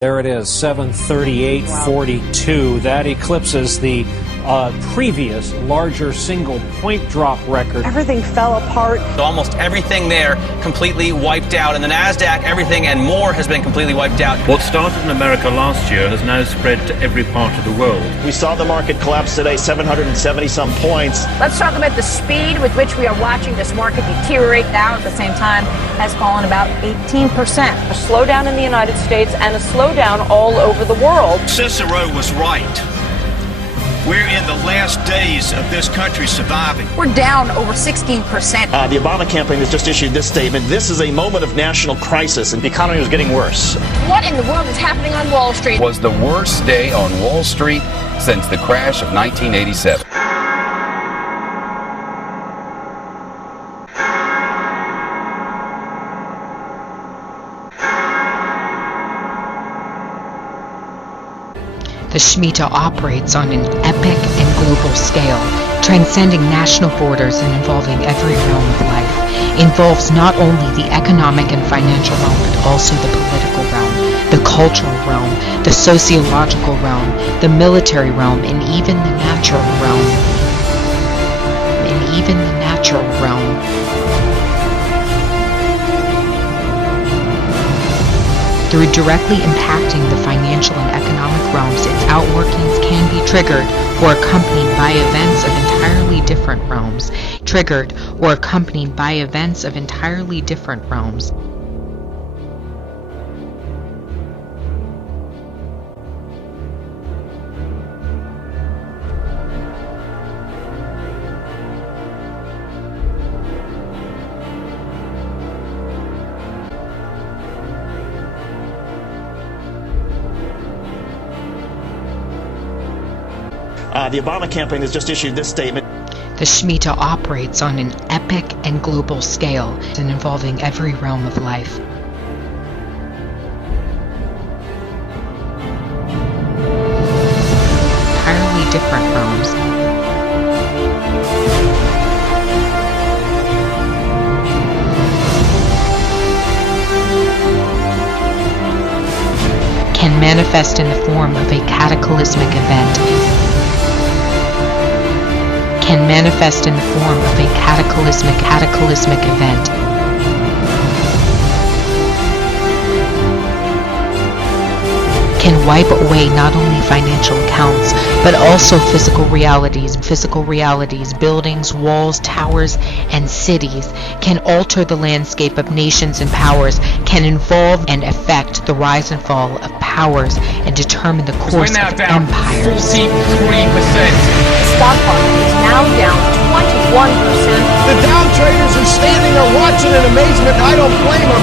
There it is, 7:38:42. That eclipses the previous larger single point drop record. Everything fell apart. Almost everything there completely wiped out. In the NASDAQ, everything and more has been completely wiped out. What started in America last year has now spread to every part of the world. We saw the market collapse today, 770-some points. Let's talk about the speed with which we are watching this market deteriorate. Dow at the same time has fallen about 18%. A slowdown in the United States and a slowdown all over the world. Cicero was right. We're in the last days of this country surviving. We're down over 16%. The Obama campaign has just issued this statement. This is a moment of national crisis, and the economy was getting worse. What in the world is happening on Wall Street? Was the worst day on Wall Street since the crash of 1987. The Shemitah operates on an epic and global scale, transcending national borders and involving every realm of life. Involves not only the economic and financial realm, but also the political realm, the cultural realm, the sociological realm, the military realm, and even the natural realm. Through directly impacting the financial and economic realms, its outworkings can be triggered or accompanied by events of entirely different realms. The Obama campaign has just issued this statement. The Shemitah operates on an epic and global scale and involving every realm of life. Entirely different realms. Can manifest in the form of a cataclysmic event. Can manifest in the form of a cataclysmic event. Can wipe away not only financial accounts, but also physical realities, buildings, walls, towers, and cities. Can alter the landscape of nations and powers, can involve and affect the rise and fall of powers, and determine the course of empires. 43%. The stock market is now down 21%. The Dow traders are standing there watching in amazement. I don't blame them.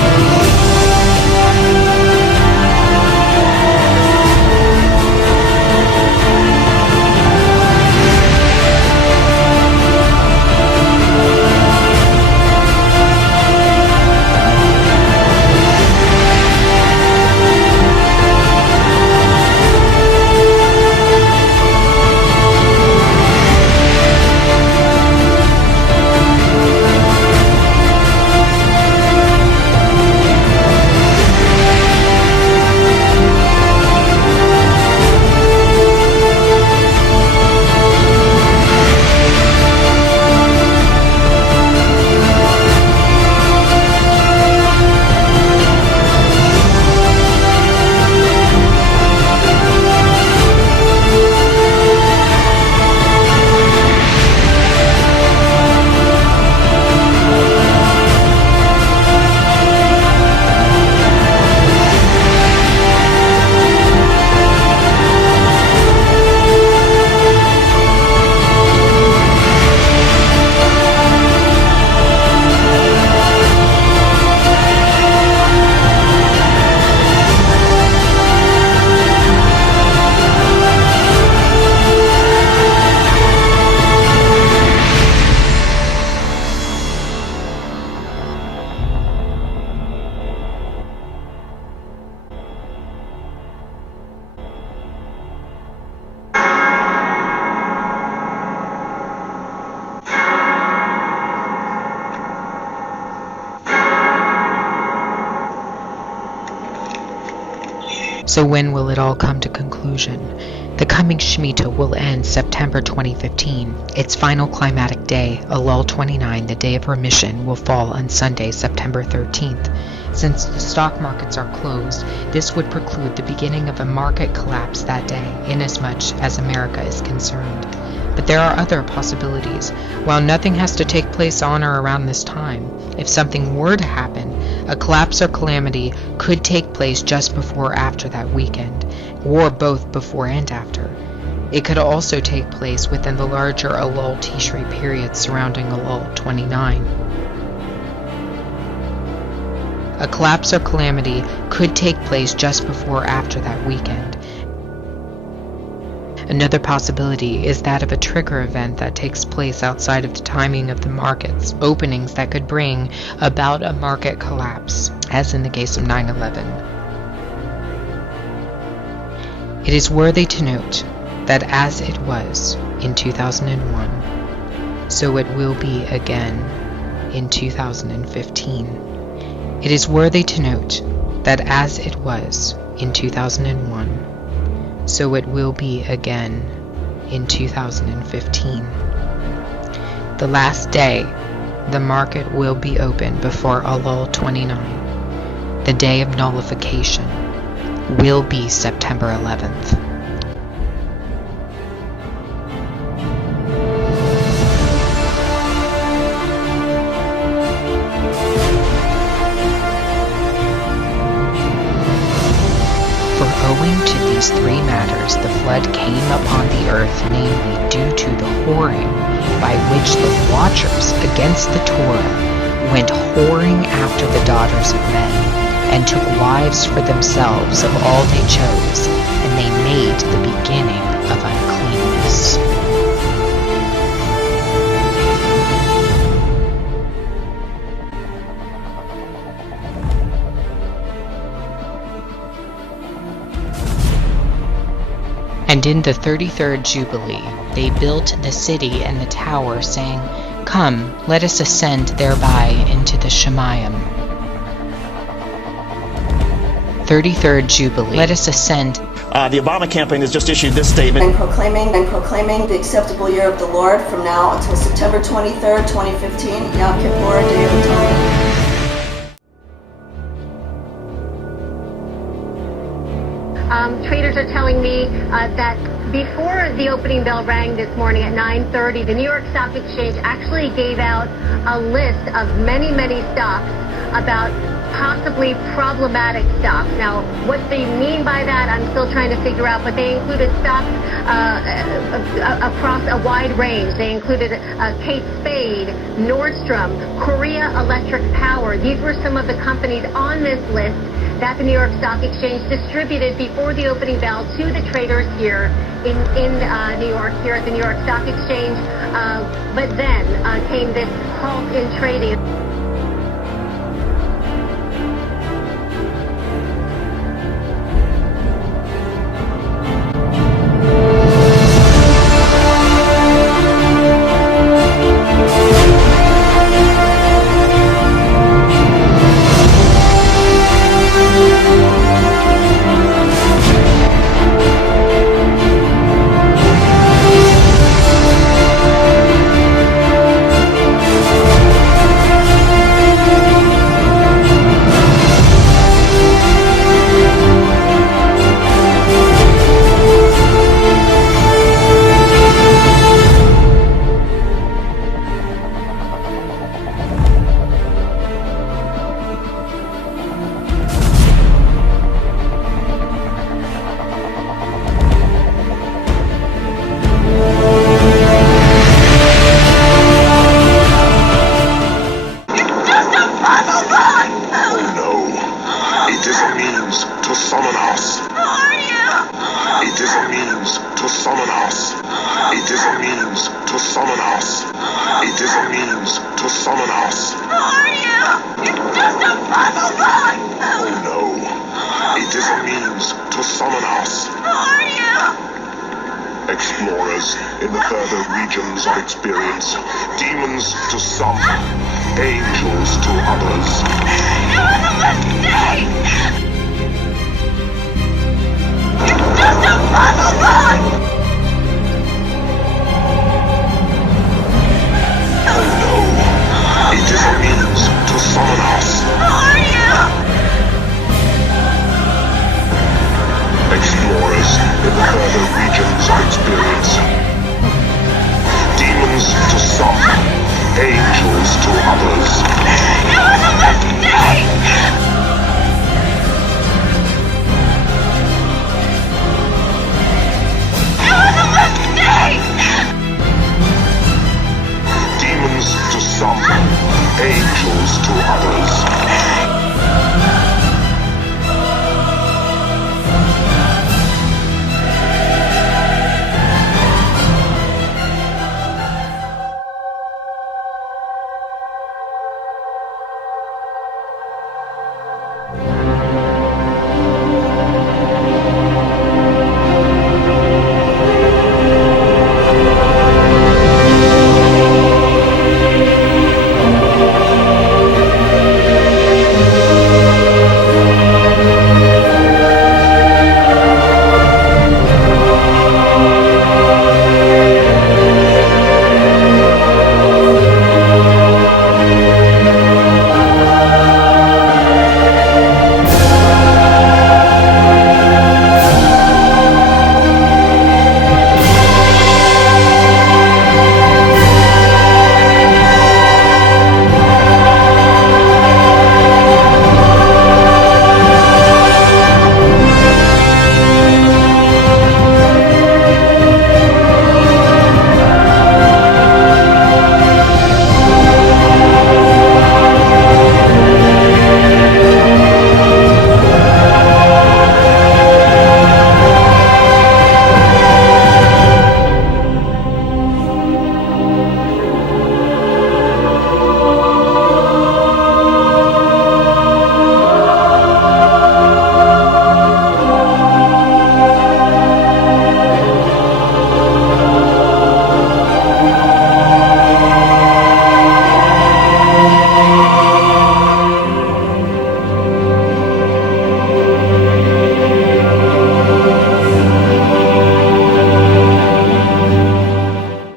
So when will it all come to conclusion? The coming Shemitah will end September 2015. Its final climatic day, Elul 29, the day of remission, will fall on Sunday, September 13th. Since the stock markets are closed, this would preclude the beginning of a market collapse that day, inasmuch as America is concerned. But there are other possibilities. While nothing has to take place on or around this time, if something were to happen, a collapse or calamity could take place just before or after that weekend, or both before and after. It could also take place within the larger Elul Tishrei period surrounding Elul 29. A collapse or calamity could take place just before or after that weekend. Another possibility is that of a trigger event that takes place outside of the timing of the markets, openings that could bring about a market collapse, as in the case of 9/11. It is worthy to note that as it was in 2001, so it will be again in 2015. It is worthy to note that as it was in 2001, so it will be again in 2015. The last day the market will be open before Elul 29. The day of nullification will be September 11th. Owing to these three matters, the flood came upon the earth, namely due to the whoring, by which the watchers against the Torah went whoring after the daughters of men, and took wives for themselves of all they chose, and they made the beginning of uncleanness. And in the 33rd Jubilee, they built the city and the tower, saying, Come, let us ascend thereby into the Shemayim. 33rd Jubilee, let us ascend. The Obama campaign has just issued this statement. And proclaiming the acceptable year of the Lord from now until September 23rd, 2015, Yom Kippur, Day of Atonement. Traders are telling me that before the opening bell rang this morning at 9:30, the New York Stock Exchange actually gave out a list of many, many stocks about possibly problematic stocks. Now, what they mean by that, I'm still trying to figure out, but they included stocks across a wide range. They included Kate Spade, Nordstrom, Korea Electric Power. These were some of the companies on this list that the New York Stock Exchange distributed before the opening bell to the traders here in New York, here at the New York Stock Exchange. But then came this halt in trading. Explorers in the further regions of experience, demons to some, angels to others. wars in the further regions of experience. Demons to some, angels to others. It was a mistake!